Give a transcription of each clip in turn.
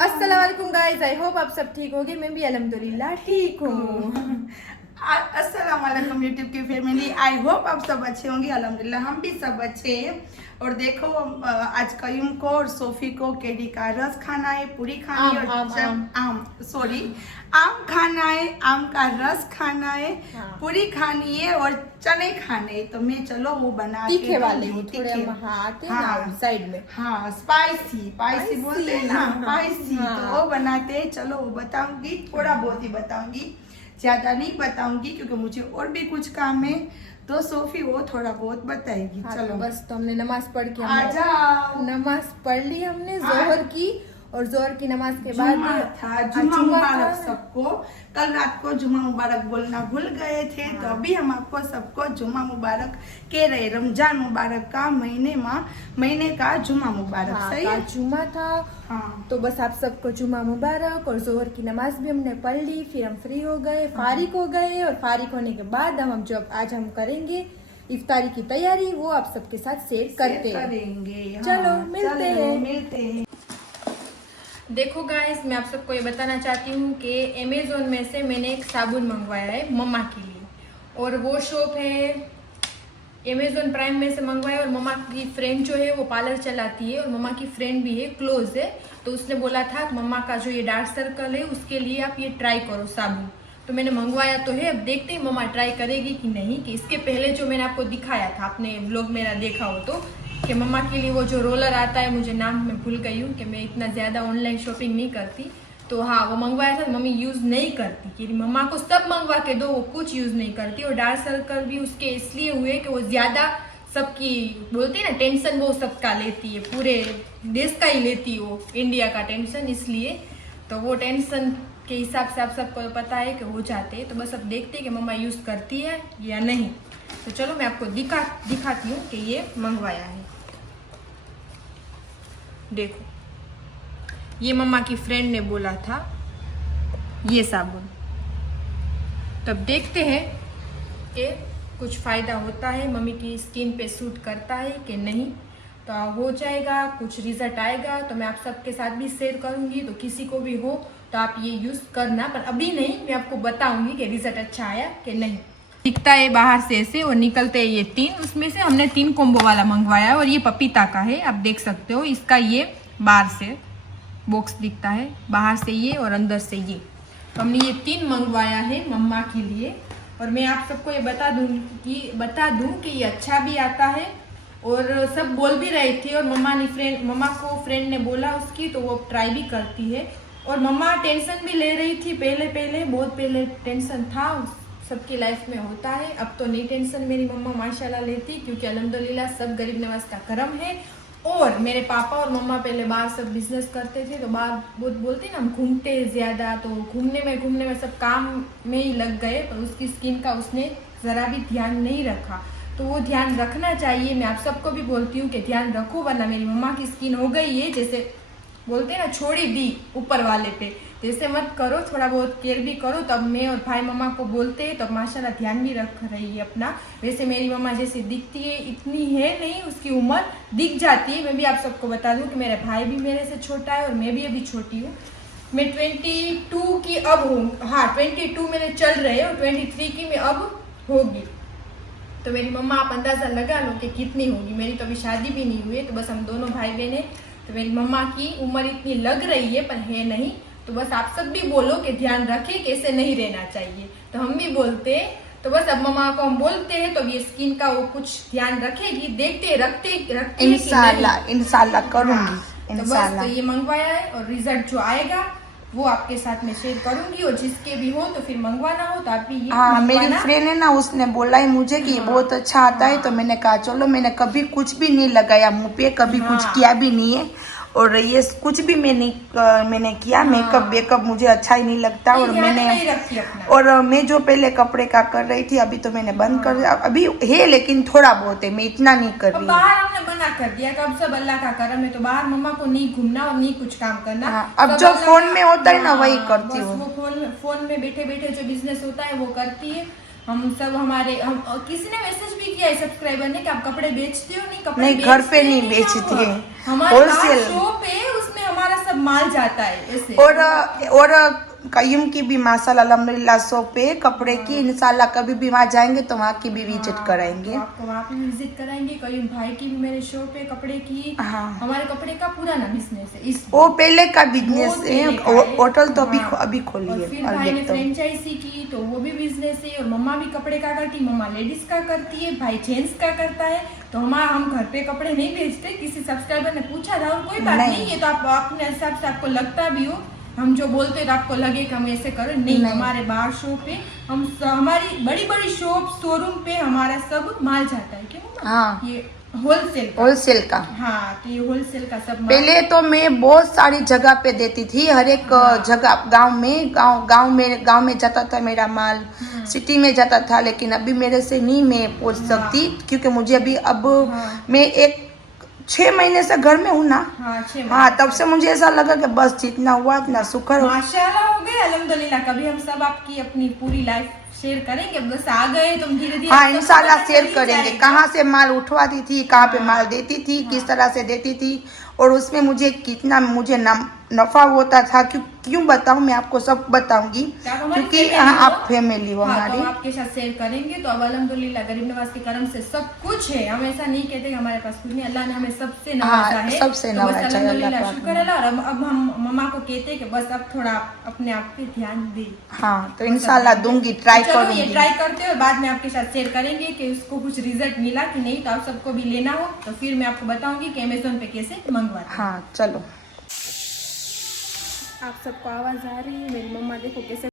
अस्सलाम वालेकुम guys, I hope आप सब ठीक होंगे। मैं भी अल्हम्दुलिल्लाह ठीक हूँ। अस्सलाम वालेकुम यूट्यूब की फैमिली। आई होप आप सब अच्छे होंगे। अल्हम्दुलिल्लाह हम भी सब अच्छे हैं। और देखो आज कयूम को और सोफी को केडी का रस खाना है, पूरी खानी है और आम खाना है, आम का रस खाना है, पूरी खानी है और चने खाने है। तो मैं चलो वो बना तीखे वाले वो थोड़े आते हैं ना साइड में। हाँ स्पाइसी बोलते हैं ना, स्पाइसी। तो वो बनाते हैं। चलो वो बताऊंगी, थोड़ा बहुत ही बताऊंगी, ज्यादा नहीं बताऊंगी क्योंकि मुझे और भी कुछ काम है। तो सोफी वो थोड़ा बहुत बताएगी। हाँ, चलो तो बस तो हमने नमाज पढ़ के आ जाओ। नमाज पढ़ ली हमने जोहर की, और जोहर की नमाज के बाद जुम्मा मुबारक सबको। कल रात को जुम्मा मुबारक बोलना भूल गए थे। तो अभी हम आपको सबको जुम्मा मुबारक कह रहे। रमजान मुबारक का महीने का जुम्मा मुबारक। सही है, जुम्मा था। हाँ। तो बस आप सबको जुम्मा मुबारक। और जोहर की नमाज भी हमने पढ़ ली, फिर हम फ्री हो गए, फारिग हो गए। और फारिग होने के बाद आज हम करेंगे इफ्तारी की तैयारी। वो आप सबके साथ शेयर करेंगे। चलो मिलते हैं। देखो गाइस, मैं आप सबको ये बताना चाहती हूँ कि अमेजोन में से मैंने एक साबुन मंगवाया है मम्मा के लिए। और वो शॉप है अमेजोन प्राइम में से मंगवाया। और मम्मा की फ्रेंड जो है वो पार्लर चलाती है और मम्मा की फ्रेंड भी है, क्लोज है। तो उसने बोला था मम्मा का जो ये डार्क सर्कल है उसके लिए आप ये ट्राई करो साबुन। तो मैंने मंगवाया तो है। अब देखते हैं मम्मा ट्राई करेगी कि नहीं। कि इसके पहले जो मैंने आपको दिखाया था, आपने व्लॉग मेरा देखा हो तो, कि मम्मा के लिए वो जो रोलर आता है, मुझे नाम मैं भूल गई हूँ कि मैं इतना ज़्यादा ऑनलाइन शॉपिंग नहीं करती। तो हाँ, वो मंगवाया था। मम्मी यूज़ नहीं करती कि मम्मा को सब मंगवा के दो, वो कुछ यूज़ नहीं करती। और डार्क सर्कल भी उसके इसलिए हुए कि वो ज़्यादा सबकी बोलती है ना टेंशन, वो सबका लेती है, पूरे देश का ही लेती है वो, इंडिया का टेंशन। इसलिए तो वो टेंशन के हिसाब से आप सबको पता है कि हो जाते हैं। तो बस अब देखते हैं कि मम्मा यूज़ करती है या नहीं। तो चलो मैं आपको दिखाती हूँ कि ये मंगवाया है। देखो, ये मम्मा की फ्रेंड ने बोला था ये साबुन। तब देखते हैं कि कुछ फ़ायदा होता है, मम्मी की स्किन पे सूट करता है कि नहीं। तो हो जाएगा, कुछ रिजल्ट आएगा तो मैं आप सबके साथ भी शेयर करूंगी। तो किसी को भी हो तो आप ये यूज़ करना, पर अभी नहीं। मैं आपको बताऊंगी कि रिजल्ट अच्छा आया कि नहीं। दिखता है बाहर से ऐसे और निकलते हैं ये 3। उसमें से हमने 3 कॉम्बो वाला मंगवाया है। और ये पपीता का है, आप देख सकते हो। इसका ये बाहर से बॉक्स दिखता है, बाहर से ये और अंदर से ये। तो हमने ये 3 मंगवाया है मम्मा के लिए। और मैं आप सबको ये बता दूं कि ये अच्छा भी आता है। और सब बोल भी रहे थे। और मम्मा को फ्रेंड ने बोला उसकी, तो वो ट्राई भी करती है। और मम्मा टेंशन भी ले रही थी पहले बहुत पहले टेंशन था, सबकी लाइफ में होता है। अब तो नहीं टेंशन मेरी मम्मा माशाल्लाह लेती, क्योंकि अल्हम्दुलिल्लाह सब गरीब नवाज का करम है। और मेरे पापा और मम्मा पहले बाहर सब बिजनेस करते थे, तो बाहर बहुत बोलते ना हम घूमते ज़्यादा। तो घूमने में सब काम में ही लग गए। पर उसकी स्किन का उसने ज़रा भी ध्यान नहीं रखा। तो वो ध्यान रखना चाहिए। मैं आप सबको भी बोलती हूँ कि ध्यान रखो, वरना मेरी मम्मा की स्किन हो गई है जैसे बोलते हैं ना, छोड़ी दी ऊपर वाले पे। जैसे मत करो, थोड़ा बहुत केयर भी करो। तब मैं और भाई मम्मा को बोलते हैं, तब माशाल्लाह ध्यान भी रख रही है अपना। वैसे मेरी मम्मा जैसे दिखती है इतनी है नहीं, उसकी उम्र दिख जाती है। मैं भी आप सबको बता दूं कि मेरा भाई भी मेरे से छोटा है और मैं भी अभी छोटी हूँ। मैं 22 की अब हूँ। हाँ, 22 मेरे चल रहे हैं और 23 की मैं अब होगी। तो मेरी मम्मा आप अंदाज़ा लगा लो कि कितनी होगी। मेरी तो अभी शादी भी नहीं हुई है। तो बस हम दोनों भाई बहन हैं। तो मेरी मम्मा की उम्र इतनी लग रही है पर है नहीं। तो बस आप सब भी बोलो कि ध्यान रखें, कैसे नहीं रहना चाहिए। तो हम भी बोलते हैं। तो बस अब मम्मा को हम बोलते हैं तो ये स्किन का वो कुछ ध्यान रखेगी। देखते रखते इंशाल्लाह करूंगी। तो बस तो ये मंगवाया है और रिजल्ट जो आएगा वो आपके साथ में शेयर करूंगी। और जिसके भी हो तो फिर मंगवाना हो तो आप भी ये मेरी फ्रेंड है ना, उसने बोला है मुझे कि ये बहुत अच्छा आता है। तो मैंने कहा चलो, मैंने कभी कुछ भी नहीं लगाया मुंह पे, कभी कुछ किया भी नहीं है। और ये कुछ भी मैंने किया, मेकअप वेकअप मुझे अच्छा ही नहीं लगता। और मैं जो पहले कपड़े का कर रही थी, अभी तो मैंने बंद कर दिया। अभी है लेकिन थोड़ा बहुत है, मैं इतना नहीं कर रही। बाहर हमने मना कर दिया कि अब सब अल्लाह का करम है। तो बाहर मम्मा को नहीं घूमना और नहीं कुछ काम करना। अब जो फोन में होता है ना वही करती हूँ। वो फोन में बैठे बैठे जो बिजनेस होता है वो करती है। हम सब किसी ने मैसेज भी किया है सब्सक्राइबर ने कि आप कपड़े बेचते हो? नहीं, कपड़े नहीं, घर पे नहीं बेचती है, हमारे शॉप है, उसमें हमारा सब माल जाता है ऐसे। और कयूम की भी माशाल्लाह अल्हम्दुलिल्लाह शॉप है कपड़े की, इंशाल्लाह कभी भी वहाँ जाएंगे तो वहाँ की भी विजिट कराएंगे। तो आपको वहाँ पे भी विजिट कराएंगे। कयूम भाई की भी मेरे शॉप है कपड़े की। हाँ। हमारे कपड़े का पुराना बिजनेस है इस वो पहले का बिजनेस बहुत है, पहले का है। होटल तो हाँ। अभी खोली और है। फिर और भाई ने देखता हूँ। फ्रेंचाइजी की तो वो भी बिजनेस है। और मम्मा भी कपड़े का करती, मम्मा लेडीज का करती है, भाई जेंट्स का करता है। तो हम घर पे कपड़े नहीं बेचते। किसी सब्सक्राइबर ने पूछा था और कोई बात नहीं है, तो आप अपने हिसाब से आपको लगता भी हो हम जो बोलते हैं तो आपको लगे कि हम ऐसे करें, नहीं। हमारे बाहर शॉप पे हमारी बड़ी बड़ी शॉप शोरूम पे हमारा सब माल जाता है। क्यों? हाँ, ये होलसेल का। हाँ, तो ये होलसेल का सब माल। पहले तो मैं बहुत सारी जगह पे देती थी, हर एक जगह गांव में जाता था मेरा माल, सिटी में जाता था। लेकिन अभी मेरे से नहीं मैं पहुंच सकती क्योंकि मुझे अभी मैं 6 महीने से घर में हूँ ना। हाँ, तब से मुझे ऐसा लगा कि बस जितना हुआ इतना शुक्र। माशाल्लाह हो गए अल्हम्दुलिल्लाह। कभी हम सब आपकी अपनी पूरी लाइफ शेयर करेंगे। बस आ गए तुम धीरे धीरे। हाँ, इंशाल्लाह शेयर करेंगे। कहाँ से माल उठवाती थी, कहाँ पे माल देती थी, किस तरह से देती थी, और उसमें मुझे कितना नफा होता था। क्यों बताऊं, मैं आपको सब बताऊंगी क्योंकि आप फैमिली हो हमारी। तो आपके साथ शेयर करेंगे। तो अब अल्हम्दुलिल्लाह गरीब नवाज के करम से सब कुछ है। हम ऐसा नहीं कहते कि हमारे पास कुछ नहीं, अल्लाह ने हमें सबसे नवाजा है। सबसे नवाजा है अल्लाह शुक्र अल्लाह। और अब हम मम्मा को कहते हैं कि बस अब थोड़ा अपने आप पे ध्यान दे। हाँ, तो इंशाल्लाह दूंगी, ट्राई करूंगी। ये ट्राई करते हो, बाद में आपके साथ शेयर करेंगे कि उसको कुछ रिजल्ट मिला कि नहीं। तो आप सबको भी लेना हो तो फिर मैं आपको बताऊंगी कि अमेजोन पे कैसे मंगवाते। हाँ, चलो। आप सबको आवाज आ रही है? मेरी मम्मा देखो कैसे।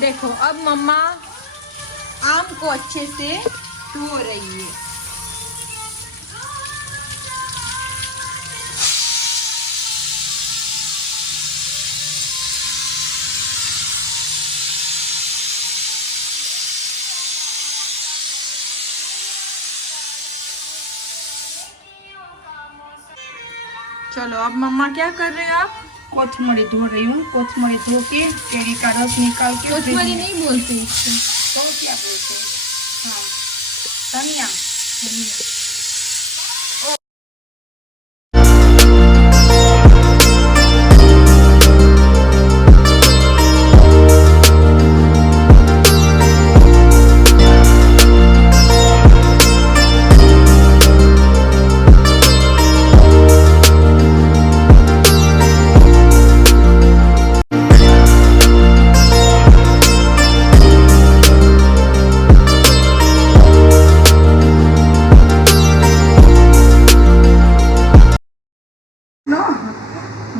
देखो अब मम्मा आम को अच्छे से धो रही है। चलो अब मम्मा क्या कर रहे हो आप? कोथमरी धो रही हूँ। कोथमरी धो के केरी का रस निकाल के। कोथमरी नहीं बोलते इसको तो क्या बोलते हैं? हाँ, धनिया।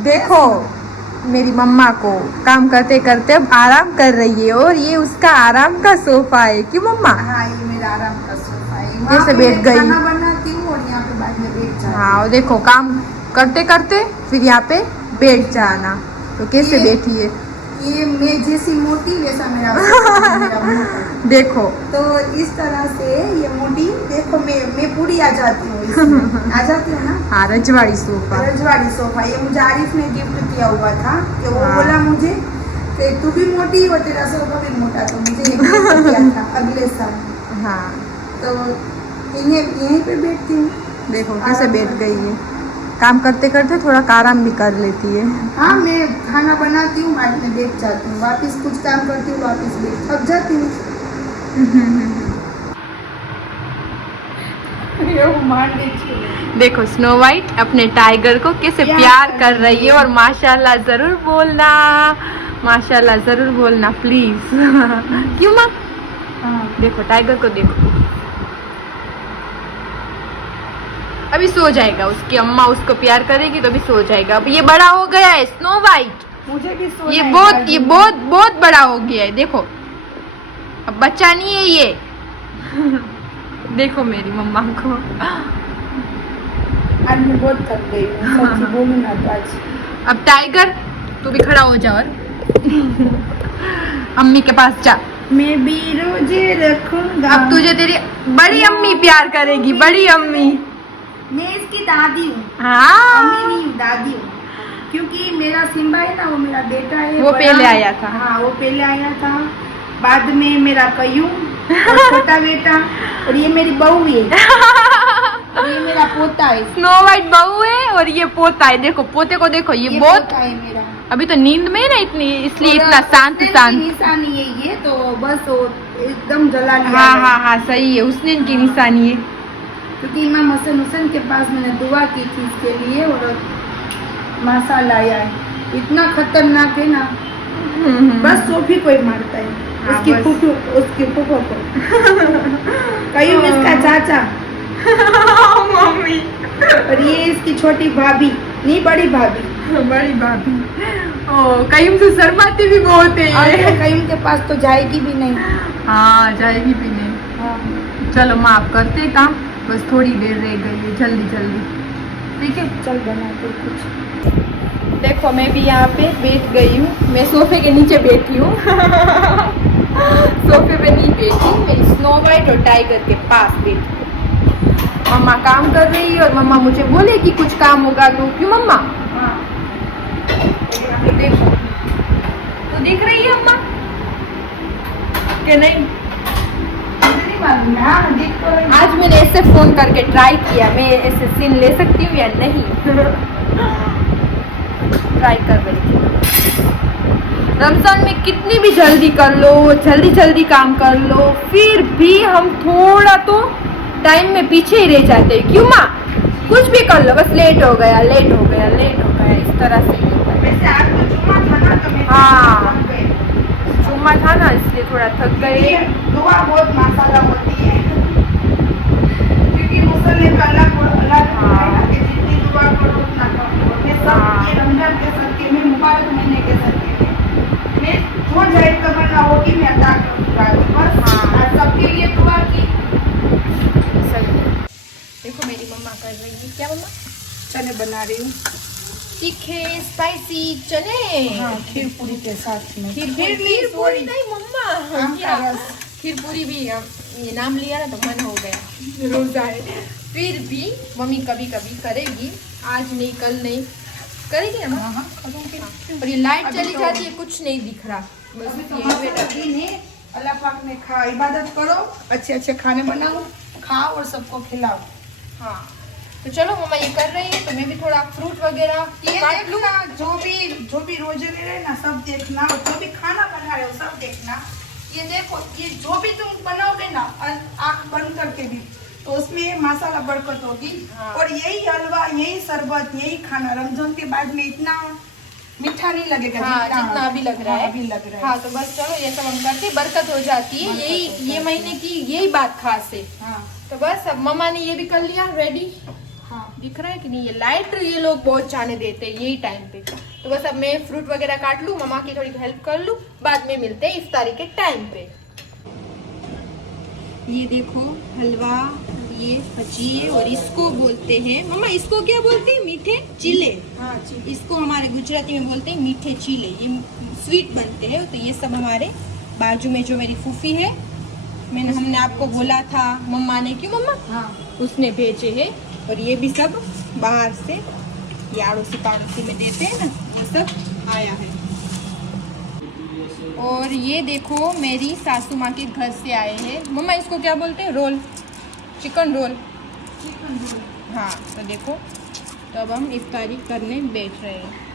देखो मेरी मम्मा को काम करते करते अब आराम कर रही है। और ये उसका आराम का सोफा है। क्यों मम्मा? हाँ, ये मेरा आराम का सोफा है। जैसे बैठ गई। खाना बनाती हूँ और यहाँ पे बाद में बैठ जाती हूँ। हाँ, और देखो काम करते करते फिर यहाँ पे बैठ जाना। तो कैसे बैठी है? ये मैं जैसी मोटी वैसा मेरा मोटा। देखो तो इस तरह से ये मोटी देखो, मैं पूरी आ जाती हूँ इसमें। आ जाती हूँ ना। हाँ, रजवाड़ी सोफा। रजवाड़ी सोफा ये मुझे आरिफ ने गिफ्ट किया हुआ था कि वो हाँ। बोला मुझे कि तू भी मोटी हो, तेरा सोफा भी मोटा, तो मुझे ये गिफ्ट किया था अगले साल। हाँ, तो यहीं पे बैठती हूँ। देखो कैसे बैठ गई है। काम करते करते थोड़ा आराम भी कर लेती है। हाँ, मैं खाना बनाती हूँ, बाद में बैठ जाती हूँ, वापस कुछ काम करती हूँ, वापस बैठ थक जाती हूँ। देखो स्नो वाइट अपने टाइगर को कैसे प्यार कर रही है, और माशाल्लाह जरूर बोलना, माशाल्लाह जरूर बोलना प्लीज। क्यों माँ? देखो टाइगर को देखो, अभी सो जाएगा, उसकी अम्मा उसको प्यार करेगी तो अभी सो जाएगा। अब ये बड़ा हो गया है स्नो वाइट, मुझे भी सोना ये है, बहुत बड़ा हो गया है। देखो अब बच्चा नहीं है ये। देखो मेरी मम्मा को, आज मैं बहुत थक गई हूँ, सच्ची बोलूं ना तो आज। अब टाइगर तू भी खड़ा हो जा और अम्मी के पास जा। मैं भी रोजे रखूंगा। अब तुझे तेरी बड़ी अम्मी प्यार करेगी, बड़ी अम्मी। मैं इसकी दादी हूँ, हाँ अम्मी नहीं हूँ, दादी हूँ। क्योंकि मेरा सिम्बा है ना, वो मेरा बेटा है, वो बड़ा। पहले आया था। हाँ वो पहले आया था, बाद में मेरा कयूं और छोटा बेटा, और ये मेरी बहू है, और ये मेरा पोता है। स्नो वाइट बहू है और ये पोता है। देखो पोते को देखो, ये बहुत पोता है मेरा। अभी तो नींद में है ना इतनी, इसलिए और इतना शांत उसने शांत। की निशानी है ये, तो बस वो एकदम जला लिया हाँ है। हाँ हाँ सही है, उसने इनकी निशानी है। क्योंकि इमाम हसन हुसैन के पास मैंने दुआ की थी इसके लिए, और माशाल्लाह आया है, इतना खतरनाक है ना, बस सोफी को ही मारता है। हाँ, उसकी बस। फूफू, उसकी फूफो को। कयूं इसका चाचा, मम्मी और ये इसकी छोटी भाभी, नहीं बड़ी भाभी। बड़ी भाभी। ओ कहीं से शर्माती भी बहुत है और ये। ये कयूं के पास तो जाएगी भी नहीं। हाँ जाएगी भी नहीं। हाँ चलो माफ करते काम, बस थोड़ी देर रह गई है, जल्दी जल्दी। ठीक है चल बनाते कुछ। देखो मैं भी यहाँ पे बैठ गई हूँ, मैं सोफे के नीचे बैठी हूँ। सोफे पे नहीं बैठी, मैं स्नो वाइट और टाइगर के पास बैठी हूँ। मम्मा काम कर रही है और मम्मा मुझे बोलेगी कुछ काम होगा तो। क्यों मम्मा? हाँ देखो तो देख रही है अम्मा कि नहीं? हाँ देख तो रही। आज मैंने ऐसे फोन करके ट्राई किया, मैं ऐसे सीन ले सकती हूँ या नहीं। ट्राई कर रही थी। रमजान में कितनी भी जल्दी कर लो, जल्दी जल्दी काम कर लो, फिर भी हम थोड़ा तो टाइम में पीछे ही रह जाते हैं। क्यों माँ? कुछ भी कर लो बस लेट हो गया, लेट हो गया, लेट हो गया, इस तरह से ही होता है। वैसे आज तो जुम्मा था ना, तो मैं हाँ। थक गई। जुम्मा था ना इसलिए थोड़ा थक गए। ये दुआ बहुत माशाल्लाह होती है, क्योंकि मुसल्ले का अलग हाँ। है ना, कि जितनी दुआ करो उतना कम करो। मैं सब हाँ। ये रमजान के सदके में, मुबारक महीने के सदके में, मैं जो जाए तमन्ना होगी मैं अदा करूँगा। बस हाँ। आज सबके लिए दुआ की। सही है। देखो मेरी मम्मा कर रही है क्या? मम्मा चने बना रही हूँ, तीखे स्पाइसी चने। हाँ खीर पूरी के साथ में। खीर खीर पूरी सॉरी, नहीं मम्मा, आम का क्या? रस। खीर पूरी भी ये नाम लिया ना तो मन हो गया, रोजा है। फिर भी मम्मी कभी कभी करेगी, आज नहीं कल नहीं करेगी ना हाँ मम्मा? हाँ करूँगी। और ये लाइट अभी चली तो- जाती है, कुछ नहीं दिख रहा, बस अभी तो ये माशाल्लाह दिन है, अल्लाह पाक ने खा इबादत करो, अच्छे अच्छे खाने बनाओ, खाओ और सबको खिलाओ। हाँ तो चलो मम्मा ये कर रही है तो मैं भी थोड़ा फ्रूट वगैरह ये काट लूँ। देखना, जो भी रोजे ले रहे ना सब देखना, और जो भी खाना बना रहे हो सब देखना। ये देखो, ये जो भी तुम बनाओगे ना आँख बंद करके भी, तो उसमें माशाल्लाह बरकत होगी। हाँ। और यही हलवा, यही शरबत, यही खाना रमजान के बाद में इतना मीठा नहीं लगेगा। हाँ जितना अभी लग रहा है। हाँ, अभी लग रहा है। हाँ तो बस चलो ये सब हम करते, बरकत हो जाती है, बरकत हो यही जाती ये है। महीने की यही बात खास है। हाँ तो बस अब मम्मा ने ये भी कर लिया रेडी। हाँ दिख रहा है कि नहीं? ये लाइट ये लोग बहुत जाने देते हैं यही टाइम पे। तो बस अब मैं फ्रूट वगैरह काट लूँ, मम्मा की थोड़ी हेल्प कर लूँ, बाद में मिलते हैं इफ्तारी के टाइम पे। ये देखो हलवा, ये भजिए, और इसको बोलते हैं मम्मा, इसको क्या बोलते हैं? मीठे चीले। हाँ जी। इसको हमारे गुजराती में बोलते हैं मीठे चीले। ये स्वीट बनते हैं। तो ये सब हमारे बाजू में जो मेरी फूफी है, हमने आपको बोला था मम्मा ने, क्यों मम्मा? हाँ उसने भेजे हैं। और ये भी सब बाहर से ये आड़ोसी पाड़ोसी में देते हैं ना, ये सब आया है। और ये देखो मेरी सासू माँ के घर से आए हैं। मम्मा इसको क्या बोलते हैं? Roll, chicken roll. हाँ तो देखो, तो अब हम इफ्तारी करने बैठ रहे हैं।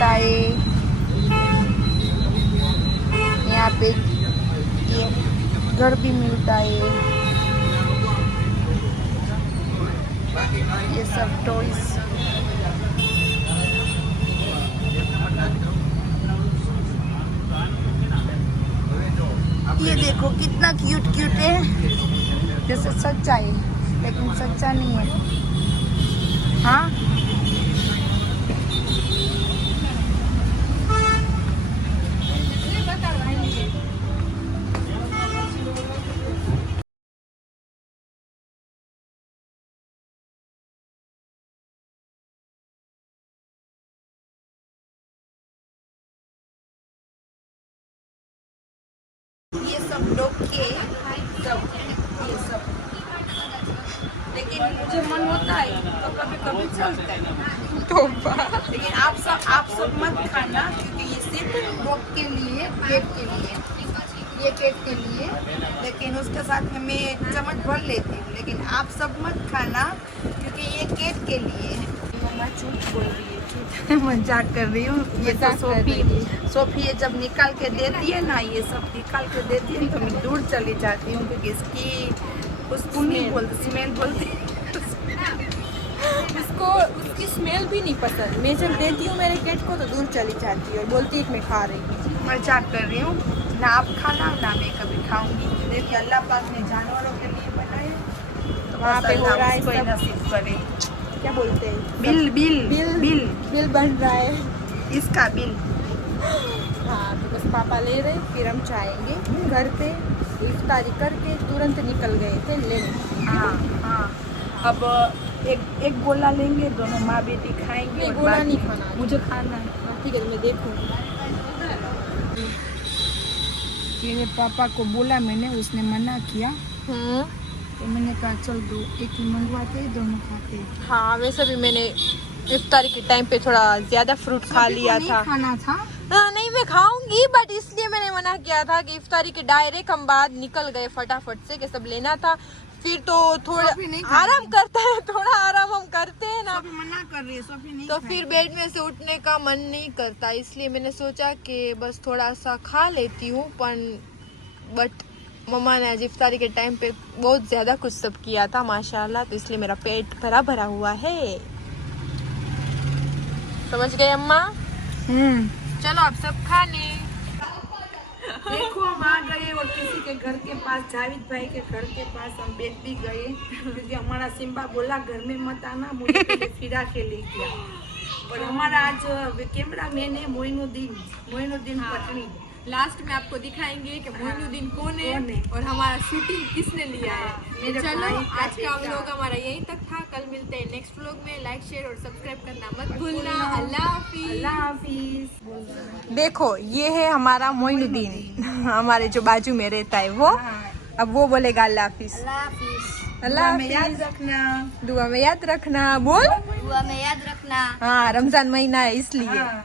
मिलता है, यहाँ पे ये घर भी मिलता है, ये सब टॉयज। ये देखो कितना क्यूट क्यूट है, जैसे सच्चा है लेकिन सच्चा नहीं है। हाँ ये सब लोग के सब ये सब, लेकिन मुझे मन होता है तो कभी कभी चलता है तो लेकिन आप सब मत खाना, क्योंकि ये सिर्फ डॉग के लिए, पेट के लिए, ये पेट के लिए, लेकिन उसके साथ में मैं चम्मच भर लेती हूँ, लेकिन आप सब मत खाना क्योंकि ये पेट के लिए है। मम्मा झूठ बोल रही है, झूठ मजाक कर रही हूँ। ये तो सोफी ये जब निकाल के देती है ना, ये सब निकाल के देती है तो मैं दूर चली जाती हूँ, क्योंकि इसकी उसको नहीं बोलती, स्मेल बोलती उसको उसकी स्मेल भी नहीं पसंद। मैं जब देती हूँ मेरे कैट को तो दूर चली जाती है और बोलती है कि मैं खा रही हूँ। मजाक कर रही हूँ ना, आप खाना ना मैं कभी खाऊंगी। देखिए अल्लाह पाक ने जानवरों के लिए बनाए, तो वहाँ पे हो रहा है कोई सब। नसीब करे। क्या बोलते हैं, bill bill bill bill bill बन रहा है। इसका बिल। हाँ तो बस पापा ले रहे, फिर हम जाएंगे घर पे, इफ्तारी करके तुरंत निकल गए थे लेने। हाँ हाँ, अब एक गोला लेंगे, दोनों माँ बेटी खाएंगे। नहीं, और गोला बाकी नहीं खाना। मुझे खाना है। हाँ, ठीक है मैं देखूँगी। मेरे पापा को बोला मैंने, उसने मना किया तो मैंने कहा चल दो, एक ही मंगवाते दोनों खाते। हाँ वैसे भी मैंने इफ्तारी के टाइम पे थोड़ा ज्यादा फ्रूट खा लिया था। खाना था। हाँ नहीं मैं खाऊंगी, बट इसलिए मैंने मना किया था कि इफ्तारी के डायरेक्ट हम बाद निकल गए फटाफट से, कि सब लेना था, फिर तो थोड़ा आराम करता है, थोड़ा आराम हम करते हैं ना। मना कर रही है सोफी नहीं, तो फिर बेड में से उठने का मन नहीं करता, इसलिए मैंने सोचा कि बस थोड़ा सा खा लेती हूँ। बट मम्मा ने आज इफ्तारी के टाइम पे बहुत ज्यादा कुछ सब किया था माशाल्लाह, तो इसलिए मेरा पेट भरा भरा हुआ है। समझ गए अम्मा? चलो आप सब खाने। देखो हम आ गए और किसी के घर के पास, जावेद भाई के घर के पास हम बैठ भी गए, क्योंकि हमारा सिम्बा बोला घर में मत आना, मुझे पहले फिरा के ले गया। और हमारा आज कैमरा मैन है मोइनुद्दीन पटनी। लास्ट में आपको दिखाएंगे कि मोइनुद्दीन कौन है और हमारा शूटिंग किसने लिया है। मेरे चलो भाई का आज का बेटा। व्लॉग हमारा यहीं तक था, कल मिलते हैं नेक्स्ट व्लॉग में। लाइक शेयर और सब्सक्राइब करना मत भूलना। अल्लाह हाफिज। अल्लाह हाफिज। देखो ये है हमारा मोइनुद्दीन, हमारे जो बाजू में रहता है वो। अब वो बोलेगा अल्लाह हाफिज। अल्लाह में याद हाफिज। रखना, दुआ में याद रखना। बोल, दुआ में याद रखना। हाँ रमजान महीना है इसलिए। हाँ।